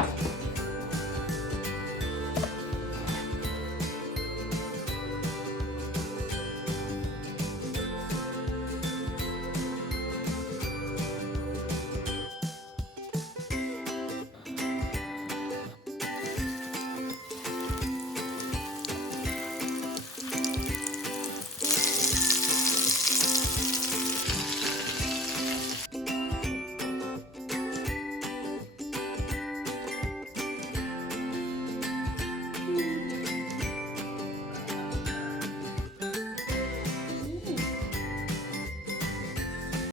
Thank you.